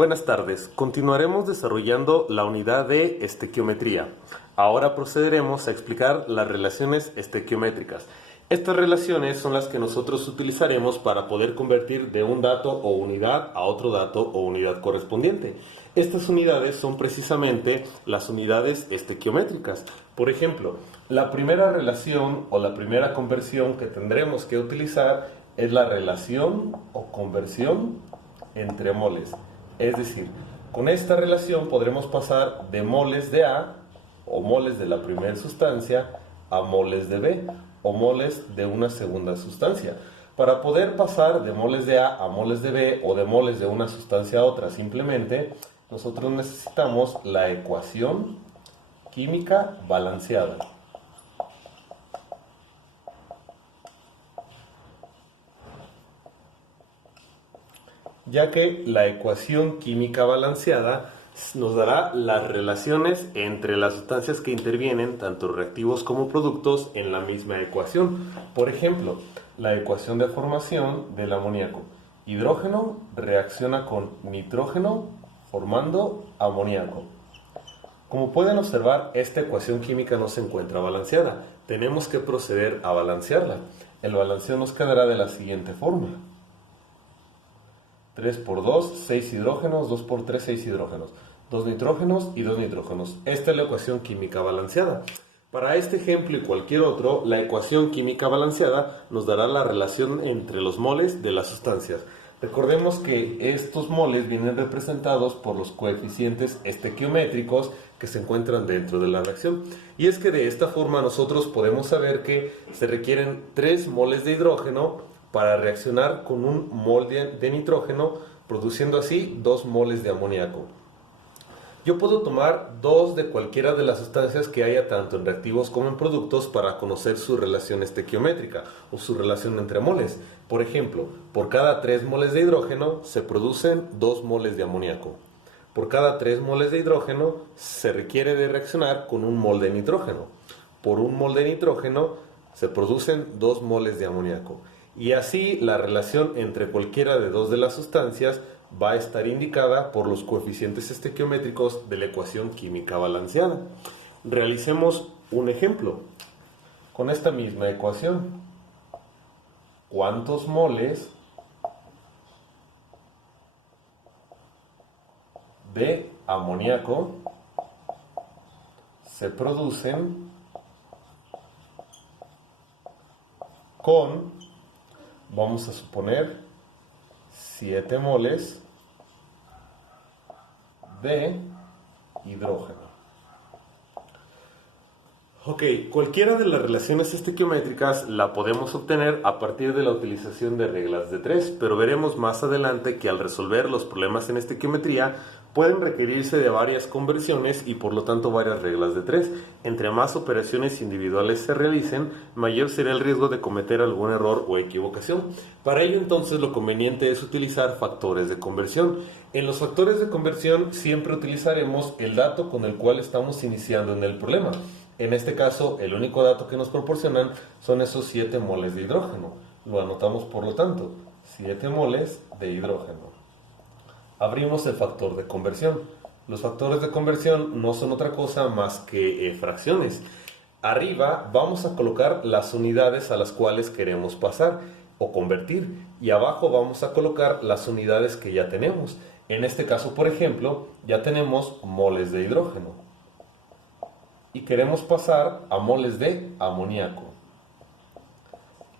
Buenas tardes. Continuaremos desarrollando la unidad de estequiometría. Ahora procederemos a explicar las relaciones estequiométricas. Estas relaciones son las que nosotros utilizaremos para poder convertir de un dato o unidad a otro dato o unidad correspondiente. Estas unidades son precisamente las unidades estequiométricas. Por ejemplo, la primera relación o la primera conversión que tendremos que utilizar es la relación o conversión entre moles. Es decir, con esta relación podremos pasar de moles de A o moles de la primera sustancia a moles de B o moles de una segunda sustancia. Para poder pasar de moles de A a moles de B o de moles de una sustancia a otra simplemente, nosotros necesitamos la ecuación química balanceada. Ya que la ecuación química balanceada nos dará las relaciones entre las sustancias que intervienen, tanto reactivos como productos, en la misma ecuación. Por ejemplo, la ecuación de formación del amoníaco. Hidrógeno reacciona con nitrógeno formando amoníaco. Como pueden observar, esta ecuación química no se encuentra balanceada. Tenemos que proceder a balancearla. El balanceo nos quedará de la siguiente forma. 3 por 2, 6 hidrógenos, 2 por 3, 6 hidrógenos, 2 nitrógenos y 2 nitrógenos. Esta es la ecuación química balanceada. Para este ejemplo y cualquier otro, la ecuación química balanceada nos dará la relación entre los moles de las sustancias. Recordemos que estos moles vienen representados por los coeficientes estequiométricos que se encuentran dentro de la reacción. Y es que de esta forma nosotros podemos saber que se requieren 3 moles de hidrógeno para reaccionar con un mol de nitrógeno, produciendo así 2 moles de amoníaco. Yo puedo tomar 2 de cualquiera de las sustancias que haya tanto en reactivos como en productos para conocer su relación estequiométrica o su relación entre moles. Por ejemplo, por cada 3 moles de hidrógeno se producen 2 moles de amoníaco. Por cada 3 moles de hidrógeno se requiere de reaccionar con un mol de nitrógeno. Por un mol de nitrógeno se producen 2 moles de amoníaco. Y así la relación entre cualquiera de 2 de las sustancias va a estar indicada por los coeficientes estequiométricos de la ecuación química balanceada. Realicemos un ejemplo con esta misma ecuación. ¿Cuántos moles de amoníaco se producen con, vamos a suponer, 7 moles de hidrógeno? Ok, cualquiera de las relaciones estequiométricas la podemos obtener a partir de la utilización de reglas de 3, pero veremos más adelante que al resolver los problemas en estequiometría pueden requerirse de varias conversiones y por lo tanto varias reglas de 3. Entre más operaciones individuales se realicen, mayor será el riesgo de cometer algún error o equivocación. Para ello entonces lo conveniente es utilizar factores de conversión. En los factores de conversión siempre utilizaremos el dato con el cual estamos iniciando en el problema. En este caso, el único dato que nos proporcionan son esos 7 moles de hidrógeno. Lo anotamos por lo tanto, 7 moles de hidrógeno. Abrimos el factor de conversión. Los factores de conversión no son otra cosa más que fracciones. Arriba vamos a colocar las unidades a las cuales queremos pasar o convertir. Y abajo vamos a colocar las unidades que ya tenemos. En este caso, por ejemplo, ya tenemos moles de hidrógeno y queremos pasar a moles de amoníaco.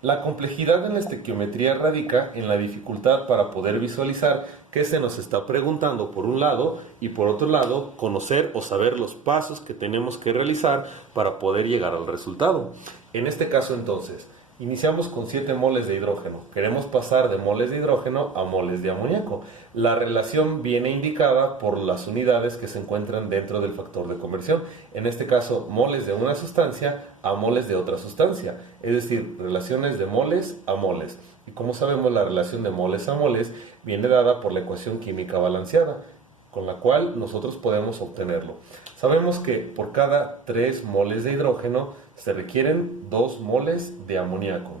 La complejidad en la estequiometría radica en la dificultad para poder visualizar qué se nos está preguntando por un lado y por otro lado conocer o saber los pasos que tenemos que realizar para poder llegar al resultado. En este caso entonces, iniciamos con 7 moles de hidrógeno. Queremos pasar de moles de hidrógeno a moles de amoníaco. La relación viene indicada por las unidades que se encuentran dentro del factor de conversión. En este caso, moles de una sustancia a moles de otra sustancia. Es decir, relaciones de moles a moles. Y como sabemos, la relación de moles a moles viene dada por la ecuación química balanceada, con la cual nosotros podemos obtenerlo. Sabemos que por cada 3 moles de hidrógeno se requieren 2 moles de amoníaco.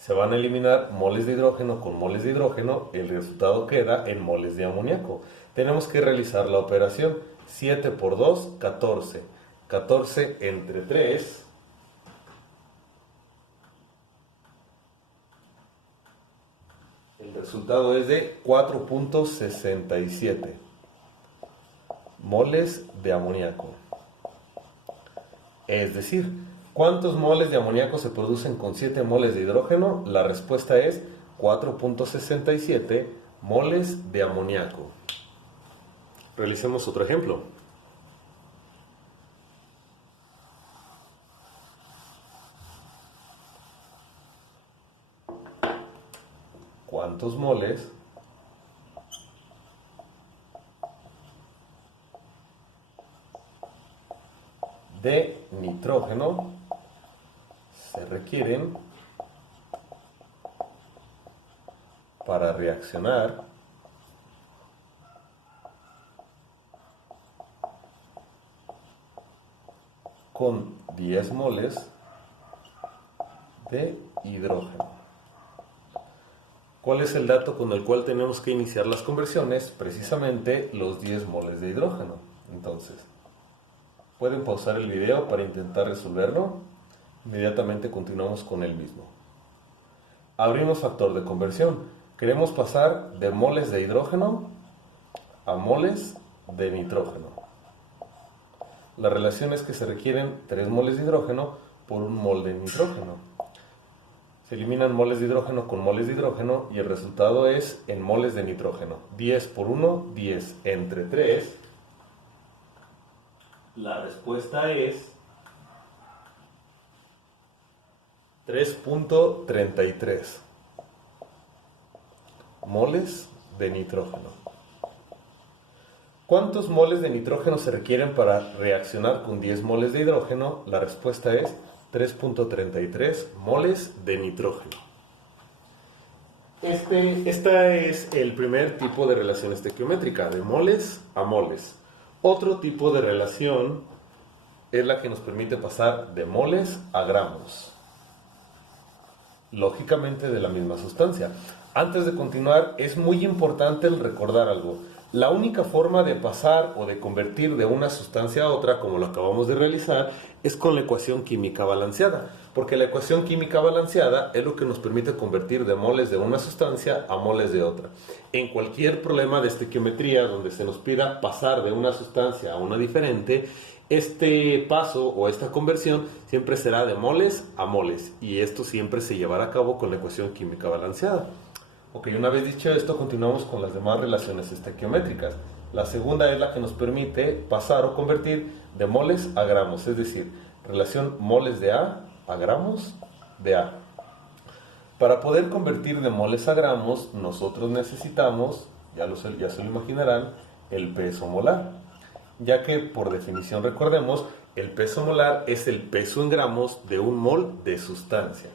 Se van a eliminar moles de hidrógeno con moles de hidrógeno, el resultado queda en moles de amoníaco. Tenemos que realizar la operación. 7 por 2, 14. 14 entre 3. El resultado es de 4.67 moles de amoníaco. Es decir, ¿cuántos moles de amoníaco se producen con 7 moles de hidrógeno? La respuesta es 4.67 moles de amoníaco. Realicemos otro ejemplo. ¿Cuántos moles de nitrógeno se requieren para reaccionar con 10 moles de hidrógeno? ¿Cuál es el dato con el cual tenemos que iniciar las conversiones? Precisamente los 10 moles de hidrógeno. Entonces, pueden pausar el video para intentar resolverlo. Inmediatamente continuamos con el mismo. Abrimos factor de conversión. Queremos pasar de moles de hidrógeno a moles de nitrógeno. La relación es que se requieren 3 moles de hidrógeno por 1 mol de nitrógeno. Se eliminan moles de hidrógeno con moles de hidrógeno y el resultado es en moles de nitrógeno. 10 por 1, 10 entre 3. La respuesta es 3.33 moles de nitrógeno. ¿Cuántos moles de nitrógeno se requieren para reaccionar con 10 moles de hidrógeno? La respuesta es 3.33 moles de nitrógeno. Este es el primer tipo de relación estequiométrica, de moles a moles. Otro tipo de relación es la que nos permite pasar de moles a gramos. Lógicamente de la misma sustancia. Antes de continuar, es muy importante el recordar algo. La única forma de pasar o de convertir de una sustancia a otra, como lo acabamos de realizar, es con la ecuación química balanceada. Porque la ecuación química balanceada es lo que nos permite convertir de moles de una sustancia a moles de otra. En cualquier problema de estequiometría donde se nos pida pasar de una sustancia a una diferente, este paso o esta conversión siempre será de moles a moles. Y esto siempre se llevará a cabo con la ecuación química balanceada. Ok, una vez dicho esto, continuamos con las demás relaciones estequiométricas. La segunda es la que nos permite pasar o convertir de moles a gramos, es decir, relación moles de A gramos de A. Para poder convertir de moles a gramos, nosotros necesitamos, ya se lo imaginarán, el peso molar. Ya que, por definición, recordemos, el peso molar es el peso en gramos de un mol de sustancia.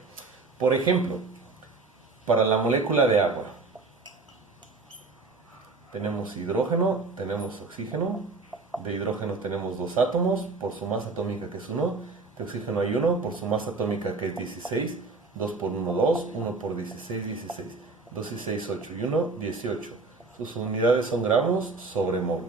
Por ejemplo, para la molécula de agua, tenemos hidrógeno, tenemos oxígeno. De hidrógeno tenemos 2 átomos por su masa atómica, que es 1. De oxígeno hay 1 por su masa atómica, que es 16. 2 por 1, 2. 1 por 16, 16. 2 y 6, 8. Y 1, 18. Sus unidades son gramos sobre mol.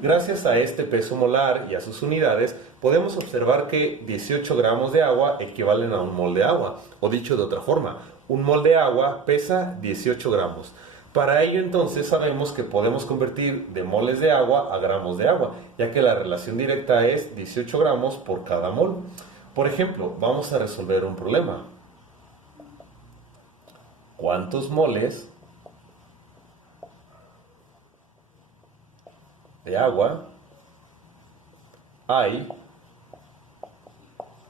Gracias a este peso molar y a sus unidades, podemos observar que 18 gramos de agua equivalen a un mol de agua. O dicho de otra forma, un mol de agua pesa 18 gramos. Para ello entonces sabemos que podemos convertir de moles de agua a gramos de agua, ya que la relación directa es 18 gramos por cada mol. Por ejemplo, vamos a resolver un problema. ¿Cuántos moles de agua hay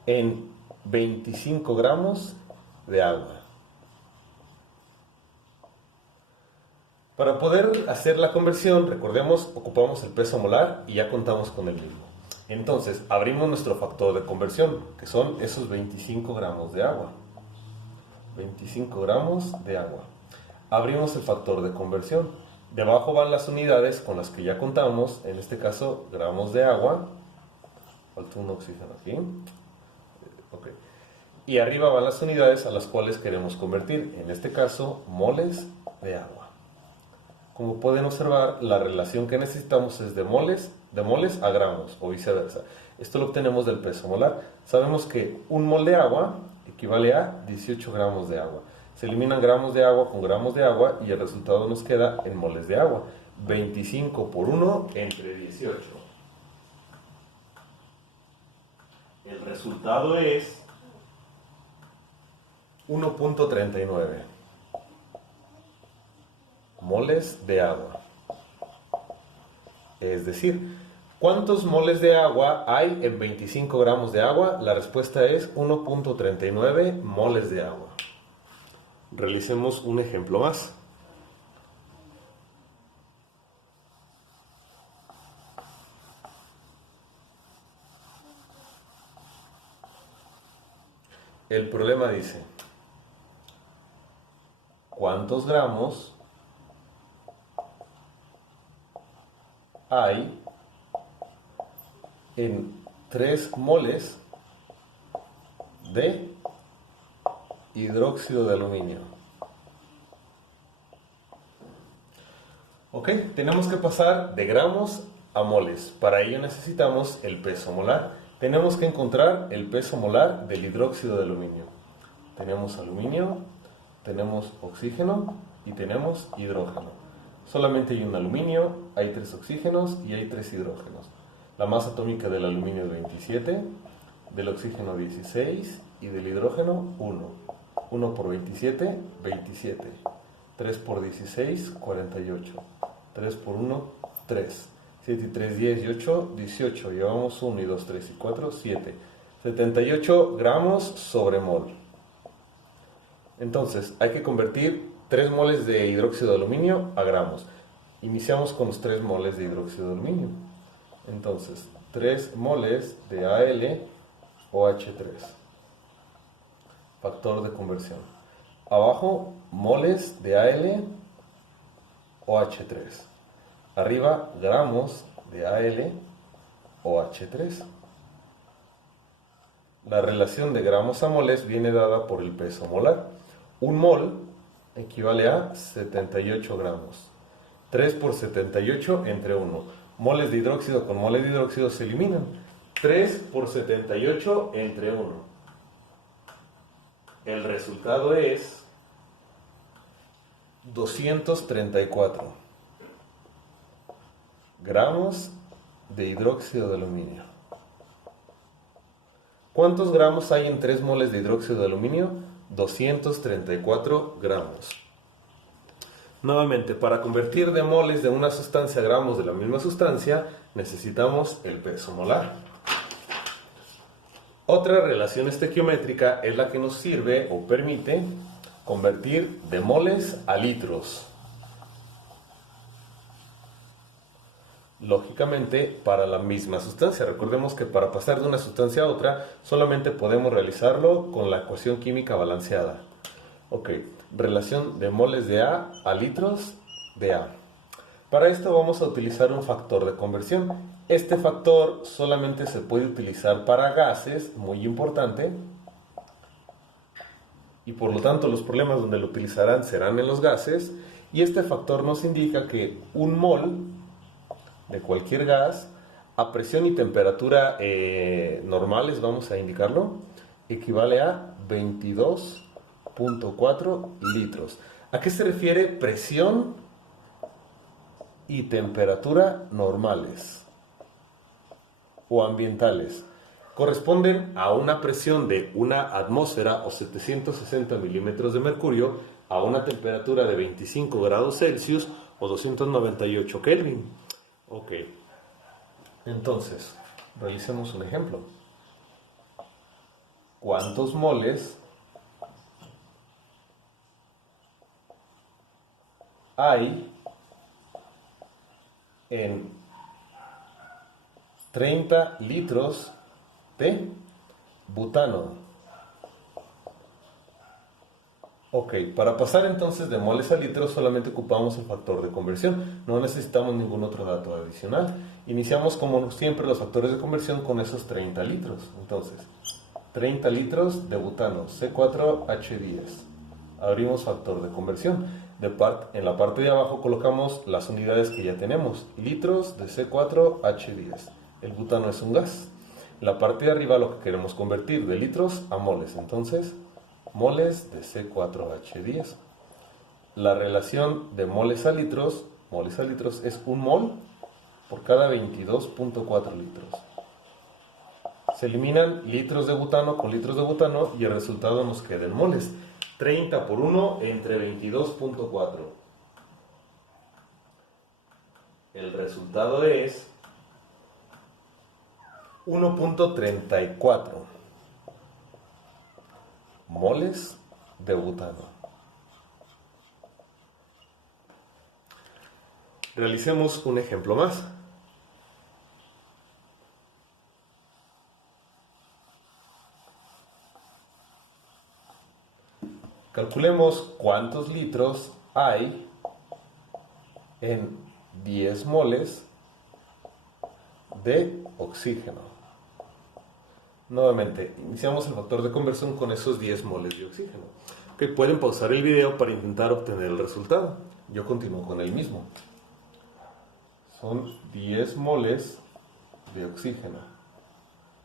en 25 gramos de agua? Para poder hacer la conversión, recordemos, ocupamos el peso molar y ya contamos con el mismo. Entonces, abrimos nuestro factor de conversión, que son esos 25 gramos de agua. 25 gramos de agua. Abrimos el factor de conversión. Debajo van las unidades con las que ya contamos, en este caso, gramos de agua. Falta un oxígeno aquí. Ok. y arriba van las unidades a las cuales queremos convertir, en este caso, moles de agua. Como pueden observar, la relación que necesitamos es de moles a gramos o viceversa. Esto lo obtenemos del peso molar. Sabemos que un mol de agua equivale a 18 gramos de agua. Se eliminan gramos de agua con gramos de agua y el resultado nos queda en moles de agua. 25 por 1 entre 18. El resultado es 1.39 moles de agua. Es decir, ¿cuántos moles de agua hay en 25 gramos de agua? La respuesta es 1.39 moles de agua. Realicemos un ejemplo más. El problema dice, ¿cuántos gramos hay en 3 moles de hidróxido de aluminio? Ok, tenemos que pasar de gramos a moles. Para ello necesitamos el peso molar. Tenemos que encontrar el peso molar del hidróxido de aluminio. Tenemos aluminio, tenemos oxígeno y tenemos hidrógeno. Solamente hay un aluminio, hay 3 oxígenos y hay 3 hidrógenos. La masa atómica del aluminio es 27, del oxígeno 16 y del hidrógeno 1. 1 por 27, 27. 3 por 16, 48. 3 por 1, 3. 7 y 3, 10 y 8, 18. Llevamos 1 y 2, 3 y 4, 7. 78 gramos sobre mol. Entonces, hay que convertir 3 moles de hidróxido de aluminio a gramos. Iniciamos con los 3 moles de hidróxido de aluminio. Entonces, 3 moles de AlOH3. Factor de conversión. Abajo, moles de AlOH3. Arriba, gramos de AlOH3. La relación de gramos a moles viene dada por el peso molar. Un mol equivale a 78 gramos. 3 por 78 entre 1. Moles de hidróxido con moles de hidróxido se eliminan. 3 por 78 entre 1. El resultado es 234 gramos de hidróxido de aluminio. ¿Cuántos gramos hay en 3 moles de hidróxido de aluminio? 234 gramos. Nuevamente, para convertir de moles de una sustancia a gramos de la misma sustancia, necesitamos el peso molar. Otra relación estequiométrica es la que nos sirve o permite convertir de moles a litros. Lógicamente, para la misma sustancia. Recordemos que para pasar de una sustancia a otra, solamente podemos realizarlo con la ecuación química balanceada. Ok, relación de moles de A a litros de A. Para esto vamos a utilizar un factor de conversión. Este factor solamente se puede utilizar para gases, muy importante, y por lo tanto los problemas donde lo utilizarán serán en los gases, y este factor nos indica que un mol de cualquier gas a presión y temperatura normales, vamos a indicarlo, equivale a 22.4 litros. ¿A qué se refiere presión y temperatura normales o ambientales? Corresponden a una presión de una atmósfera o 760 milímetros de mercurio a una temperatura de 25 grados Celsius o 298 Kelvin. Ok, entonces, realicemos un ejemplo. ¿Cuántos moles hay en 30 litros de butano? Ok, para pasar entonces de moles a litros solamente ocupamos el factor de conversión, no necesitamos ningún otro dato adicional. Iniciamos como siempre los factores de conversión con esos 30 litros. Entonces, 30 litros de butano, C4H10. Abrimos factor de conversión. En la parte de abajo colocamos las unidades que ya tenemos, litros de C4H10. El butano es un gas. En la parte de arriba lo que queremos convertir de litros a moles, entonces moles de C4H10. La relación de moles a litros es un mol por cada 22.4 litros. Se eliminan litros de butano con litros de butano y el resultado nos queda en moles. 30 por 1 entre 22.4. El resultado es 1.34 moles de butano. Realicemos un ejemplo más. Calculemos cuántos litros hay en 10 moles de oxígeno. Nuevamente, iniciamos el factor de conversión con esos 10 moles de oxígeno. Que pueden pausar el video para intentar obtener el resultado. Yo continúo con el mismo. Son 10 moles de oxígeno.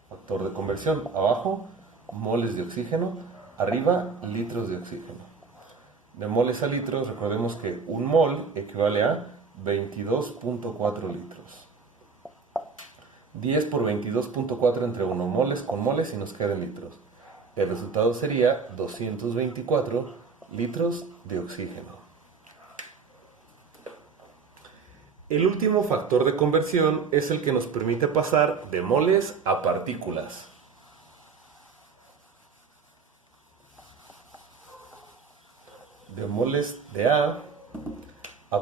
Factor de conversión. Abajo, moles de oxígeno. Arriba, litros de oxígeno. De moles a litros, recordemos que un mol equivale a 22.4 litros. 10 por 22.4 entre 1, moles con moles y nos quedan litros. El resultado sería 224 litros de oxígeno. El último factor de conversión es el que nos permite pasar de moles a partículas. De moles de A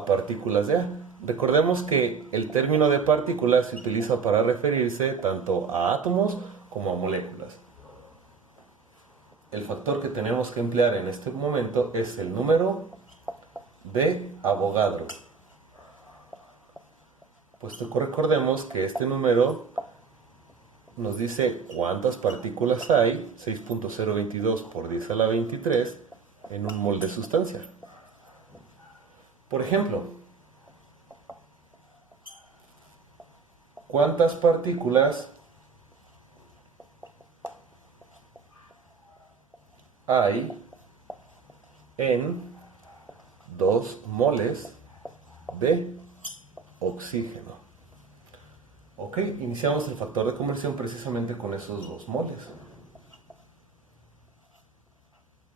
partículas de A. Recordemos que el término de partículas se utiliza para referirse tanto a átomos como a moléculas. El factor que tenemos que emplear en este momento es el número de Avogadro. Puesto que recordemos que este número nos dice cuántas partículas hay, 6.022 por 10 a la 23, en un mol de sustancia. Por ejemplo, ¿cuántas partículas hay en 2 moles de oxígeno? Ok, iniciamos el factor de conversión precisamente con esos 2 moles.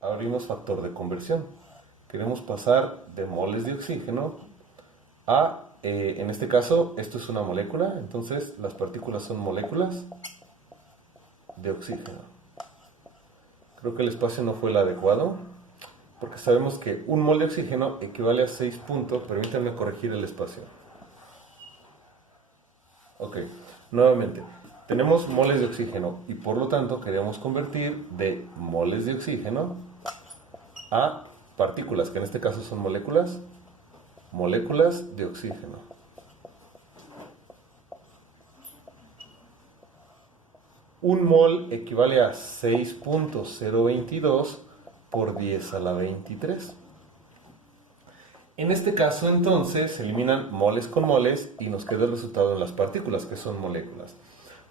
Abrimos factor de conversión. Queremos pasar de moles de oxígeno a, en este caso, esto es una molécula, entonces las partículas son moléculas de oxígeno. Creo que el espacio no fue el adecuado, porque sabemos que un mol de oxígeno equivale a 6 puntos. Permítanme corregir el espacio. Ok, nuevamente, tenemos moles de oxígeno y por lo tanto queremos convertir de moles de oxígeno a partículas, que en este caso son moléculas de oxígeno. Un mol equivale a 6.022 por 10 a la 23. En este caso, entonces, se eliminan moles con moles y nos queda el resultado en las partículas, que son moléculas.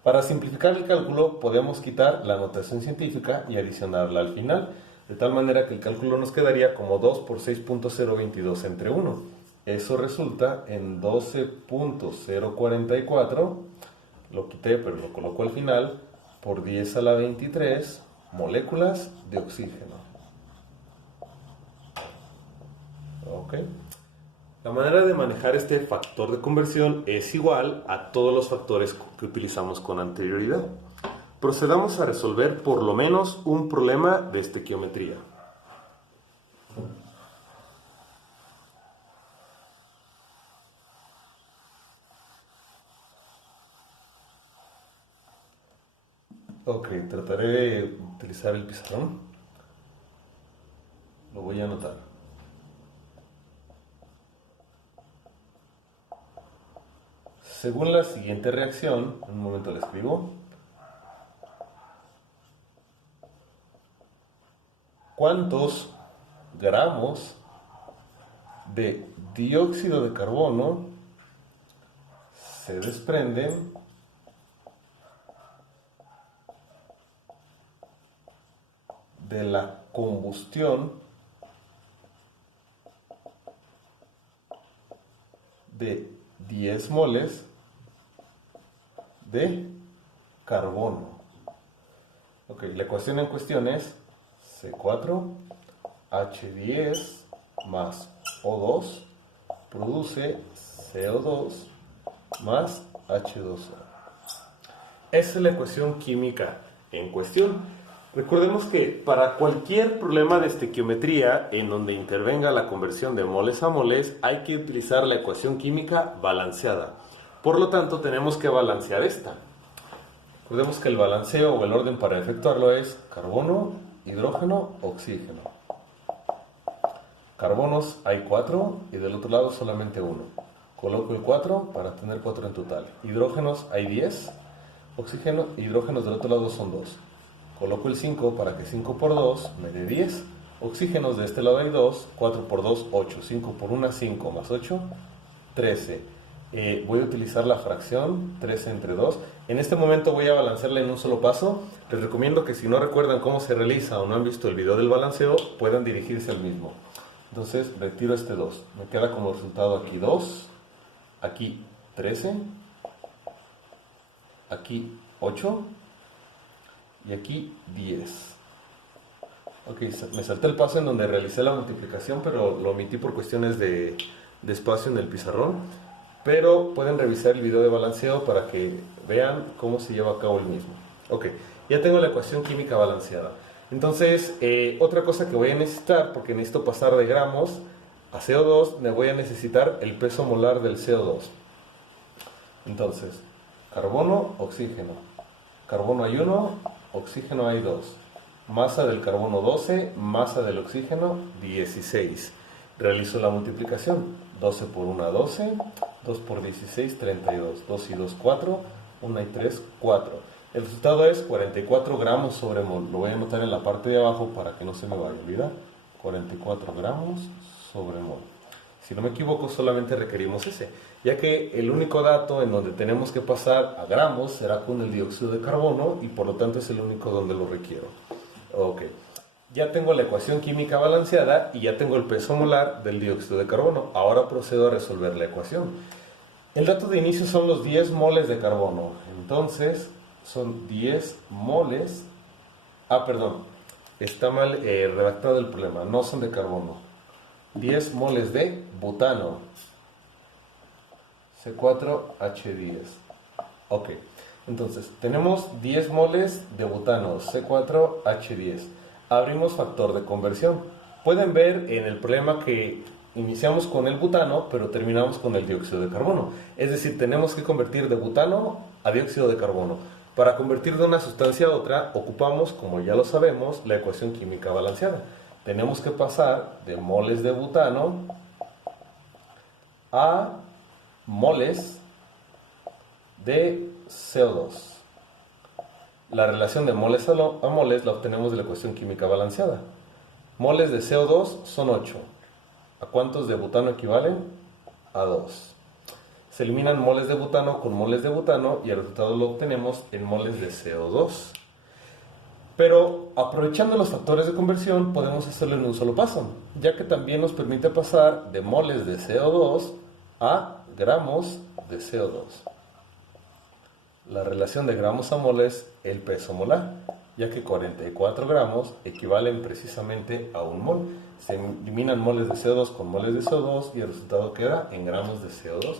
Para simplificar el cálculo, podemos quitar la notación científica y adicionarla al final, de tal manera que el cálculo nos quedaría como 2 por 6.022 entre 1. Eso resulta en 12.044, lo quité pero lo coloco al final, por 10 a la 23 moléculas de oxígeno. Ok. La manera de manejar este factor de conversión es igual a todos los factores que utilizamos con anterioridad. Procedamos a resolver por lo menos un problema de estequiometría. Ok, trataré de utilizar el pizarrón. Lo voy a anotar. Según la siguiente reacción, en un momento la escribo. ¿cuántos gramos de dióxido de carbono se desprenden de la combustión de 10 moles de carbono? Ok, la ecuación en cuestión es C4H10 más O2 produce CO2 más H2O. Esa es la ecuación química en cuestión. Recordemos que para cualquier problema de estequiometría en donde intervenga la conversión de moles a moles, hay que utilizar la ecuación química balanceada. Por lo tanto, tenemos que balancear esta. Recordemos que el balanceo o el orden para efectuarlo es carbono, hidrógeno, oxígeno. Carbonos hay 4 y del otro lado solamente 1. Coloco el 4 para tener 4 en total. Hidrógenos hay 10. Oxígeno y hidrógenos del otro lado son 2. Coloco el 5 para que 5 por 2 me dé 10. Oxígenos de este lado hay 2. 4 por 2, 8. 5 por 1, 5 más 8, 13. Voy a utilizar la fracción 13 entre 2. En este momento voy a balancearla en un solo paso. Les recomiendo que si no recuerdan cómo se realiza o no han visto el video del balanceo, puedan dirigirse al mismo. Entonces retiro este 2. Me queda como resultado aquí 2, aquí 13, aquí 8 y aquí 10. Ok, me salté el paso en donde realicé la multiplicación, pero lo omití por cuestiones de espacio en el pizarrón. Pero pueden revisar el video de balanceo para que vean cómo se lleva a cabo el mismo. Ok, ya tengo la ecuación química balanceada. Entonces, otra cosa que voy a necesitar, porque necesito pasar de gramos a CO2, me voy a necesitar el peso molar del CO2. Entonces, carbono, oxígeno. Carbono hay 1, oxígeno hay 2. Masa del carbono 12, masa del oxígeno 16. Realizo la multiplicación. 12 por 1, 12. 2 por 16, 32. 2 y 2, 4. 1 y 3, 4. El resultado es 44 gramos sobre mol. Lo voy a anotar en la parte de abajo para que no se me vaya a olvidar. 44 gramos sobre mol. Si no me equivoco, solamente requerimos ese, ya que el único dato en donde tenemos que pasar a gramos será con el dióxido de carbono y por lo tanto es el único donde lo requiero. Ok. Ya tengo la ecuación química balanceada y ya tengo el peso molar del dióxido de carbono. Ahora procedo a resolver la ecuación. El dato de inicio son los 10 moles de carbono. Entonces, son 10 moles... perdón. Está mal redactado el problema. No son de carbono. 10 moles de butano. C4H10. Ok. Entonces, tenemos 10 moles de butano. C4H10. Abrimos factor de conversión. Pueden ver en el problema que iniciamos con el butano, pero terminamos con el dióxido de carbono. Es decir, tenemos que convertir de butano a dióxido de carbono. Para convertir de una sustancia a otra, ocupamos, como ya lo sabemos, la ecuación química balanceada. Tenemos que pasar de moles de butano a moles de CO2. La relación de moles a moles la obtenemos de la ecuación química balanceada. Moles de CO2 son 8. ¿A cuántos de butano equivalen? A 2. Se eliminan moles de butano con moles de butano y el resultado lo obtenemos en moles de CO2. Pero aprovechando los factores de conversión podemos hacerlo en un solo paso, ya que también nos permite pasar de moles de CO2 a gramos de CO2. La relación de gramos a moles, el peso molar, ya que 44 gramos equivalen precisamente a un mol. Se eliminan moles de CO2 con moles de CO2 y el resultado queda en gramos de CO2.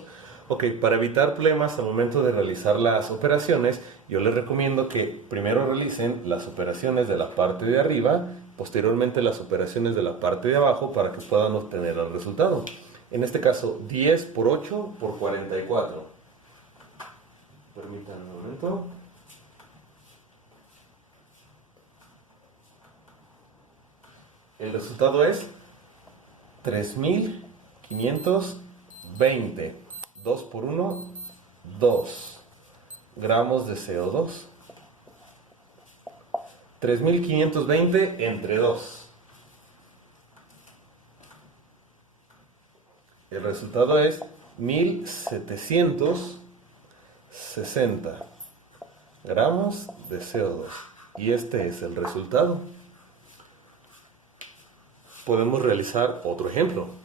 Ok, para evitar problemas al momento de realizar las operaciones, yo les recomiendo que primero realicen las operaciones de la parte de arriba, posteriormente las operaciones de la parte de abajo para que puedan obtener el resultado. En este caso, 10 por 8 por 44. Permítanme un momento. El resultado es 3520. 2 por 1, 2 gramos de CO2. 3520 entre 2. El resultado es 1760 gramos de CO2. Y este es el resultado. Podemos realizar otro ejemplo.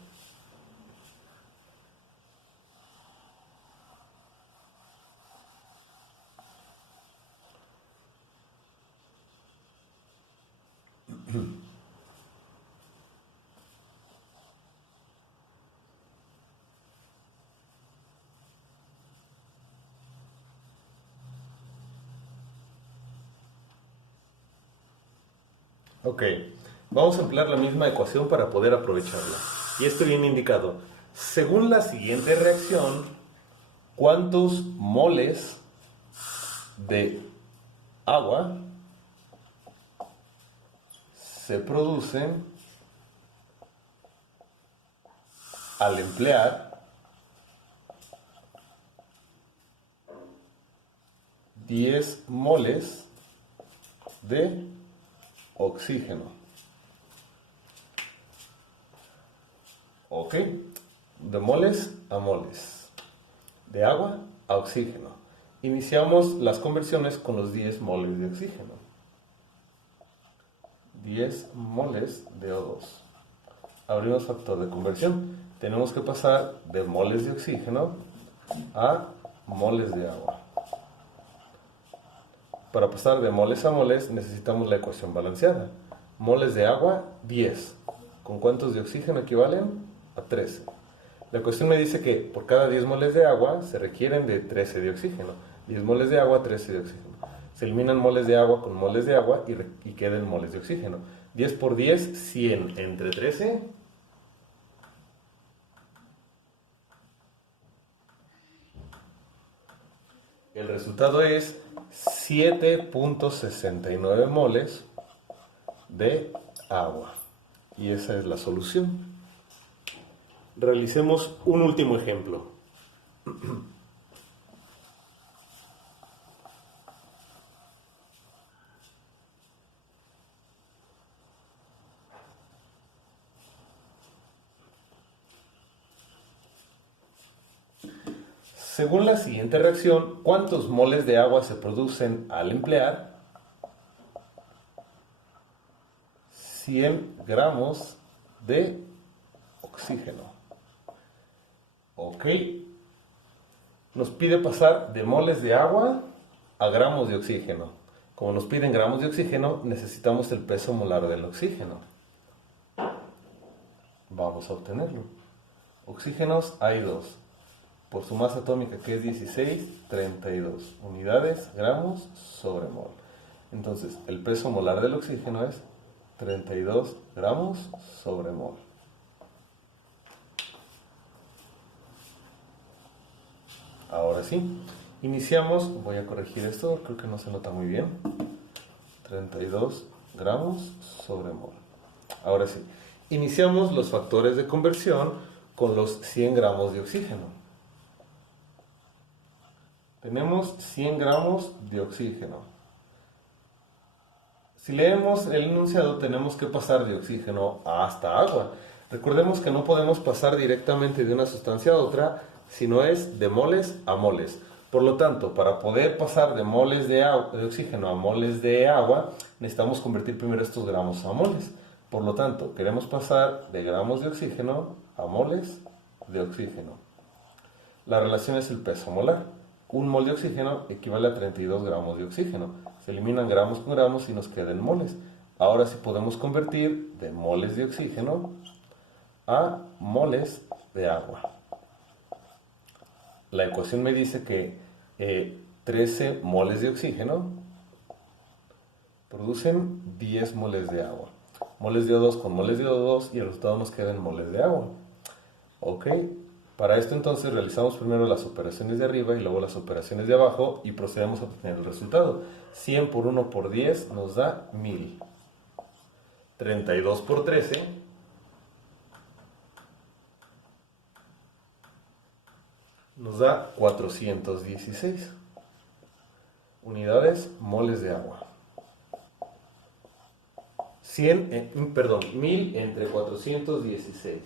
Ok, vamos a emplear la misma ecuación para poder aprovecharla. Y esto viene indicado. Según la siguiente reacción, ¿cuántos moles de agua se producen al emplear 10 moles de oxígeno? Ok, de moles a moles, de agua a oxígeno. Iniciamos las conversiones con los 10 moles de oxígeno. 10 moles de O2. Abrimos factor de conversión. Tenemos que pasar de moles de oxígeno a moles de agua. Para pasar de moles a moles necesitamos la ecuación balanceada. Moles de agua, 10. ¿Con cuántos de oxígeno equivalen? A 13. La ecuación me dice que por cada 10 moles de agua se requieren de 13 de oxígeno. 10 moles de agua, 13 de oxígeno. Se eliminan moles de agua con moles de agua y quedan moles de oxígeno. 10 por 10, 100 entre 13. El resultado es 7.69 moles de agua. Y esa es la solución. Realicemos un último ejemplo. Según la siguiente reacción, ¿cuántos moles de agua se producen al emplear 100 gramos de oxígeno? Ok, nos pide pasar de moles de agua a gramos de oxígeno. Como nos piden gramos de oxígeno, necesitamos el peso molar del oxígeno. Vamos a obtenerlo. Oxígenos hay dos. Por su masa atómica, que es 16, 32 unidades, gramos sobre mol. Entonces, el peso molar del oxígeno es 32 gramos sobre mol. Ahora sí, iniciamos, voy a corregir esto, creo que no se nota muy bien. 32 gramos sobre mol. Ahora sí, iniciamos los factores de conversión con los 100 gramos de oxígeno. Tenemos 100 gramos de oxígeno. Si leemos el enunciado, tenemos que pasar de oxígeno hasta agua. Recordemos que no podemos pasar directamente de una sustancia a otra, sino es de moles a moles. Por lo tanto, para poder pasar de moles de oxígeno a moles de agua, necesitamos convertir primero estos gramos a moles. Por lo tanto, queremos pasar de gramos de oxígeno a moles de oxígeno. La relación es el peso molar. Un mol de oxígeno equivale a 32 gramos de oxígeno. Se eliminan gramos con gramos y nos quedan moles. Ahora sí podemos convertir de moles de oxígeno a moles de agua. La ecuación me dice que 13 moles de oxígeno producen 10 moles de agua. Moles de O2 con moles de O2 y el resultado nos queda en moles de agua. Ok. Para esto entonces realizamos primero las operaciones de arriba y luego las operaciones de abajo y procedemos a obtener el resultado. 100 por 1 por 10 nos da 1000. 32 por 13 nos da 416 unidades moles de agua. 1000 entre 416.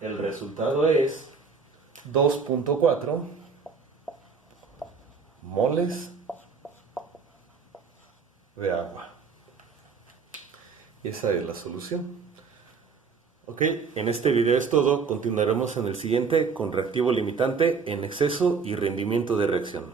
El resultado es 2.4 moles de agua. Y esa es la solución. Ok, en este video es todo. Continuaremos en el siguiente con reactivo limitante en exceso y rendimiento de reacción.